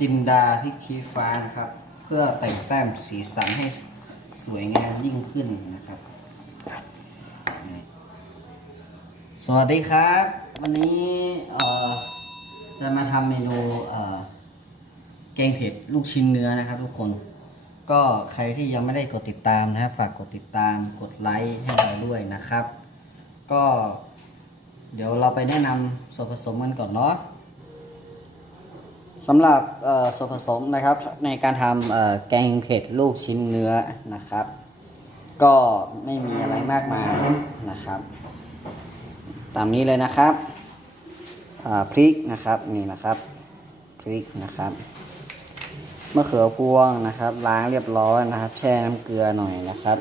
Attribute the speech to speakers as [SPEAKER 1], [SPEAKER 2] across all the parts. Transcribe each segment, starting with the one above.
[SPEAKER 1] จินดาพริกชี้ฟ้านะครับ เพื่อแต่งแต้มสีสันให้สวยงามยิ่งขึ้นนะครับ สวัสดีครับ วันนี้จะมาทำเมนูแกงเผ็ดลูกชิ้นเนื้อนะครับ ทุกคนก็ใครที่ยังไม่ได้กดติดตามนะฝากกดติดตามกดไลค์ให้เราด้วยนะครับ ก็เดี๋ยวเราไปแนะนำส่วนผสมกันก่อนเนาะ สำหรับส่วนผสมนะครับในการทำแกงเผ็ดลูกชิ้นเนื้อนะครับ ก็ไม่มีอะไรมากมายนะครับ ตามนี้เลยนะครับพริกนะครับนี่นะครับพริกนะครับมะเขือพวงนะครับ ล้างเรียบร้อยนะครับ แช่น้ำเกลือหน่อยนะครับ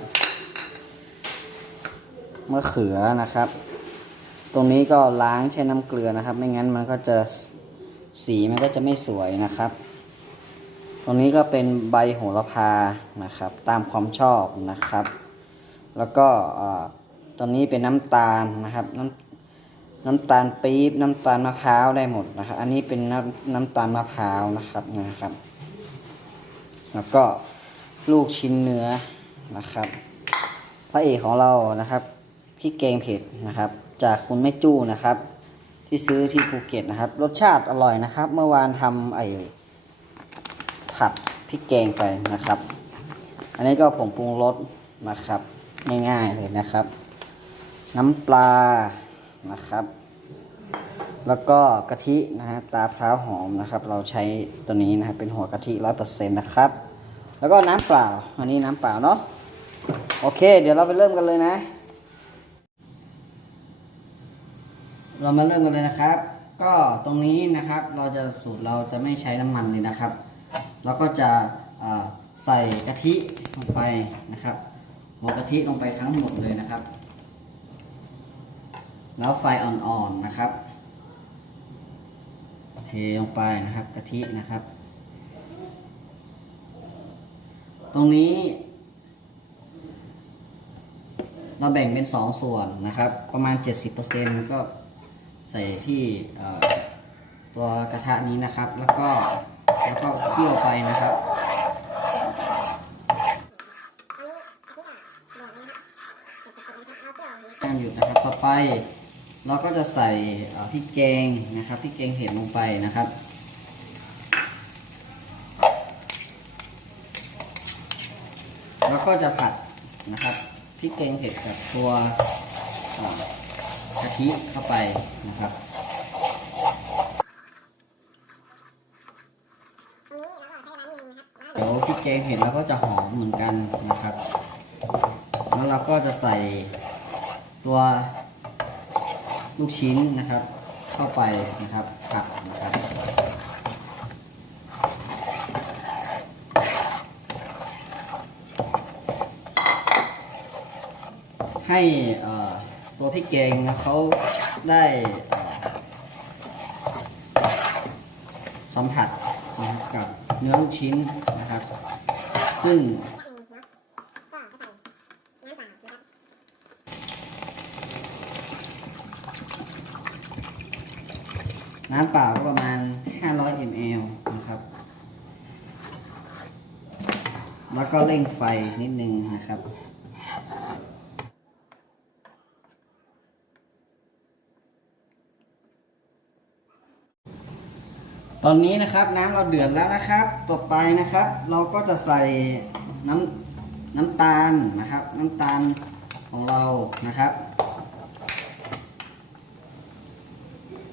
[SPEAKER 1] มะเขือนะครับ ตรงนี้ก็ล้างแช่น้ำเกลือนะครับ ไม่งั้นมันก็จะ สีมันก็จะไม่สวยนะครับ ตรงนี้ก็เป็นใบโหระพานะครับ ตามความชอบนะครับ แล้วก็ตอนนี้เป็นน้ำตาลนะครับน้ำน้ำตาลปี๊บน้ำตาลมะพร้าวได้หมดนะครับ อันนี้เป็นน้ำน้ำตาลมะพร้าวนะครับนะครับ แล้วก็ลูกชิ้นเนื้อนะครับพระเอกของเรานะครับพี่แกงเผ็ดนะครับ จากคุณแม่จู้นะครับ ที่ซื้อที่ภูเก็ตนะครับ รสชาติอร่อยนะครับ เมื่อวานทำไอ้ผัดพริกแกงไปนะครับ อันนี้ก็ผงปรุงรสนะครับ ง่ายๆเลยนะครับ น้ำปลานะครับ แล้วก็กะทินะฮะตาพร้าวหอมนะครับ เราใช้ตัวนี้นะครับเป็นหัวกะทิร้อยเปอร์เซ็นต์นะครับ แล้วก็น้ำเปล่า อันนี้น้ำเปล่าเนาะโอเค เดี๋ยวเราไปเริ่มกันเลยนะ เรามาเริ่มกันเลยนะครับ ก็ตรงนี้นะครับเราจะสูตรเราจะไม่ใช้น้ำมันเลยนะครับ เราก็จะใส่กะทิลงไปนะครับหัวกะทิลงไปทั้งหมดเลยนะครับ แล้วไฟอ่อนๆนะครับ เทลงไปนะครับกะทินะครับ ตรงนี้ เราแบ่งเป็น 2 ส่วนนะครับ ประมาณ 70%ก็ ส่ที่ตัวกระทะนี้นะครับ แล้วก็แล้วก็เคี่ยวไปนะครับห้ามหยุดนะครับต่อไป เราก็จะใส่พริกแกงนะครับพริกแกงเห็ดลงไปนะครับแล้วก็จะผัดนะครับพริกแกงเผ็ดกับตัว กะทิเข้าไปนะครับเดี๋ยวพริกแกงเห็ดเราก็จะหอมเหมือนกันนะครับ แล้วเราก็จะใส่ตัวลูกชิ้นนะครับ เข้าไปนะครับผัดนะครับให้เอ่อ ตัวพริกแกงนะเขาได้สัมผัสนะครับกับเนื้อลูกชิ้นนะครับ ซึ่งน้ำเปล่าก็ประมาณ 500 ml นะครับ แล้วก็เร่งไฟนิดนึงนะครับ ตอนนี้นะครับน้ำเราเดือดแล้วนะครับ ต่อไปนะครับ เราก็จะใส่น้ำน้ำตาลนะครับ น้ำตาลของเรานะครับ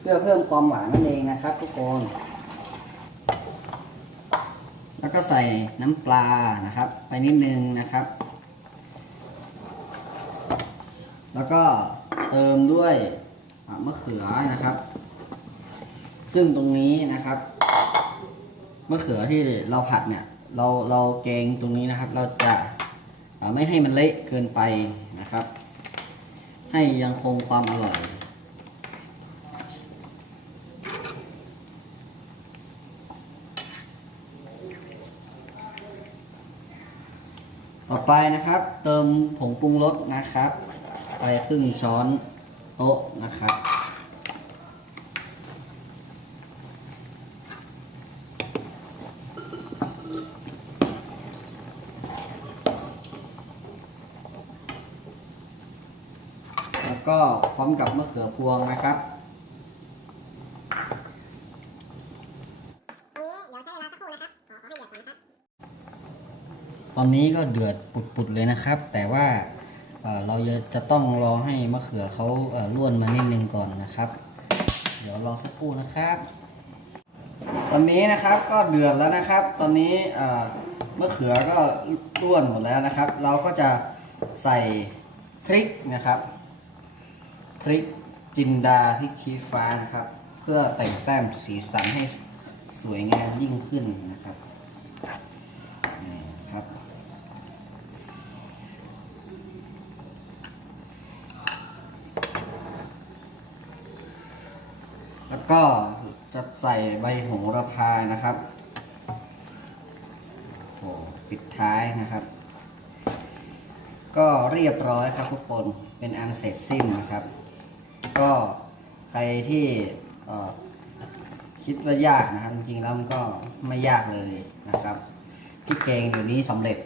[SPEAKER 1] เพื่อเพิ่มความหวานนั่นเองนะครับทุกคนแล้วก็ใส่น้ำปลานะครับ ไปนิดนึงนะครับ แล้วก็เติมด้วยมะเขือนะครับ ซึ่งตรงนี้นะครับมะเขือที่เราผัดเนี่ย เราเราแกงตรงนี้นะครับ เราจะไม่ให้มันเละเกินไปนะครับ ให้ยังคงความอร่อยต่อไปนะครับ เติมผงปรุงรสนะครับ ไปครึ่งช้อนโต๊ะนะครับ ก็พร้อมกับมะเขือพวงนะครับตอนนี้ก็เดือดปุดๆเลยนะครับ แต่ว่าเราจะต้องรอให้มะเขือเขาเอ่อร่วนมานิดนึงก่อนนะครับ เดี๋ยวรอสักครู่นะครับ ตอนนี้นะครับก็เดือดแล้วนะครับ ตอนนี้เอ่อมะเขือก็ร่วนหมดแล้วนะครับ เราก็จะใส่พริกนะครับ พริกจินดาพริกชี้ฟ้านะครับ เพื่อแต่งแต้มสีสันให้สวยงามยิ่งขึ้นนะครับนี่ครับแล้วก็จะใส่ใบโหระพานะครับโอ้ปิดท้ายนะครับ ก็เรียบร้อยครับทุกคนเป็นอันเสร็จสิ้นนะครับ ก็ใครที่คิดว่ายากนะครับจริงๆแล้วมันก็ไม่ยากเลยนะครับที่แกงเดี๋ยวนี้สำเร็จ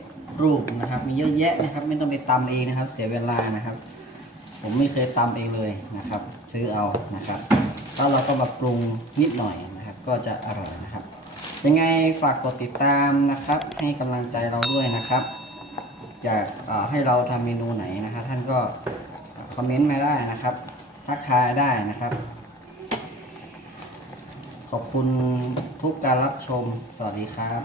[SPEAKER 1] รูปนะครับ มีเยอะแยะนะครับ ไม่ต้องไปตำเองนะครับ เสียเวลานะครับ ผมไม่เคยตำเองเลยนะครับ ซื้อเอานะครับแล้วเราก็มาปรุงนิดหน่อยนะครับ ก็จะอร่อยนะครับ ยังไงฝากกดติดตามนะครับ ให้กำลังใจเราด้วยนะครับอยากให้เราทำเมนูไหนนะครับท่านก็คอมเมนต์มาได้นะครับ ทักทายได้นะครับ ขอบคุณทุกการรับชม สวัสดีครับ